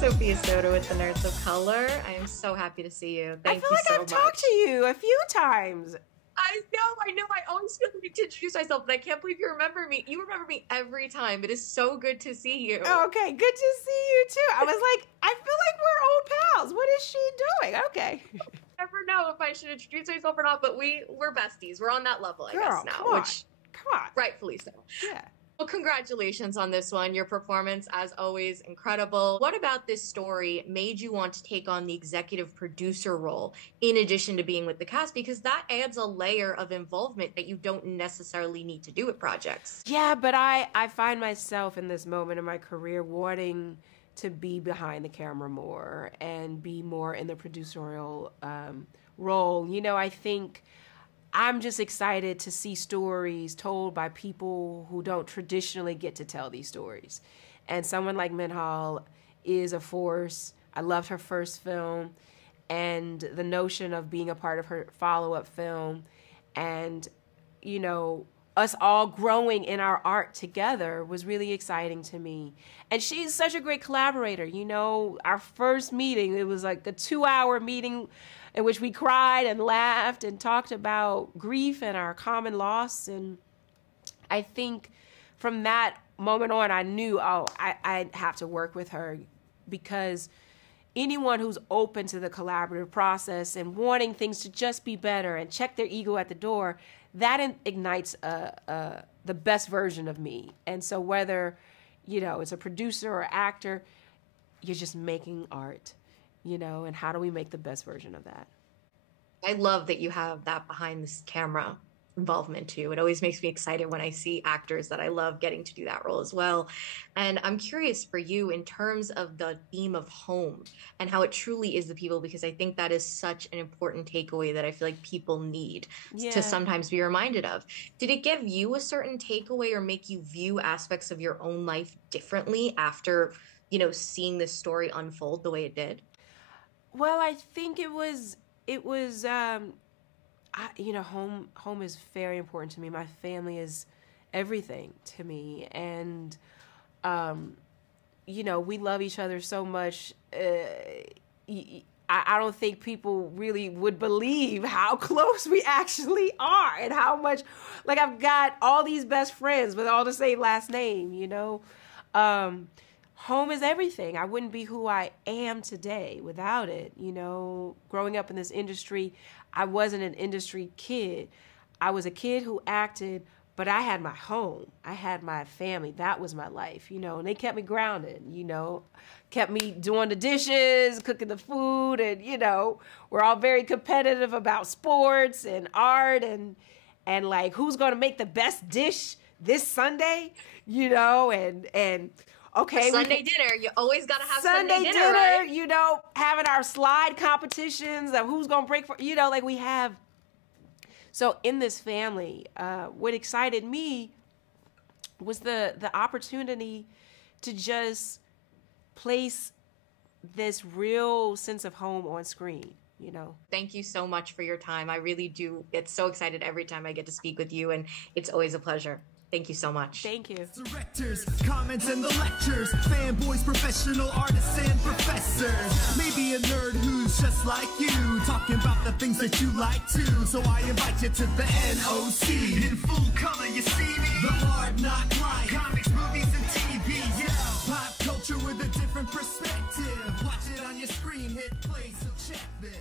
Sophia Soto with the Nerds of Color. I am so happy to see you. Thank you so much. I feel like I've talked to you a few times. I know. I always feel the need to introduce myself, but I can't believe you remember me. You remember me every time. It is so good to see you. Okay, good to see you too. I was like, I feel like we're old pals. What is she doing? Okay. I never know if I should introduce myself or not, but we're besties. We're on that level, I guess, now. Come on. Rightfully so. Yeah. Well, congratulations on this one. Your performance, as always, incredible. What about this story made you want to take on the executive producer role in addition to being with the cast? Because that adds a layer of involvement that you don't necessarily need to do with projects. Yeah, but I find myself in this moment in my career wanting to be behind the camera more and be more in the producerial role. You know, I think I'm just excited to see stories told by people who don't traditionally get to tell these stories. And someone like Minhal is a force. I loved her first film, and the notion of being a part of her follow-up film and, you know, us all growing in our art together was really exciting to me. And she's such a great collaborator. You know, our first meeting, it was like a 2-hour meeting in which we cried and laughed and talked about grief and our common loss. And I think from that moment on, I knew, I'd have to work with her, because anyone who's open to the collaborative process and wanting things to just be better and check their ego at the door, that ignites the best version of me. And so whether, you know, it's a producer or actor, you're just making art. You know, and how do we make the best version of that? I love that you have that behind the camera involvement too. It always makes me excited when I see actors that I love getting to do that role as well. And I'm curious for you in terms of the theme of home and how it truly is the people, because I think that is such an important takeaway that I feel like people need to sometimes be reminded of. Did it give you a certain takeaway or make you view aspects of your own life differently after, you know, seeing this story unfold the way it did? Well, I think it was, you know, home is very important to me. My family is everything to me. And, you know, we love each other so much. I don't think people really would believe how close we actually are and how much, like, I've got all these best friends with all the same last name, you know. Home is everything. I wouldn't be who I am today without it. You know, growing up in this industry, I wasn't an industry kid. I was a kid who acted, but I had my home. I had my family. That was my life, you know, and they kept me grounded, you know, kept me doing the dishes, cooking the food, and, you know, we're all very competitive about sports and art and like who's going to make the best dish this Sunday, you know, and okay, Sunday dinner. You always got to have Sunday dinner, right? You know, having our slide competitions of who's going to break for, you know, like we have. So in this family, what excited me was the opportunity to just place this real sense of home on screen, you know. Thank you so much for your time. I really do get so excited every time I get to speak with you, and it's always a pleasure. Thank you so much. Thank you. Directors, comments and the lectures, fanboys, professional artists and professors. Maybe a nerd who's just like you, talking about the things that you like too. So I invite you to the NOC. In full color, you see me. The hard knock life, comics, movies, and TV. Yeah, pop culture with a different perspective. Watch it on your screen, hit play, so check this.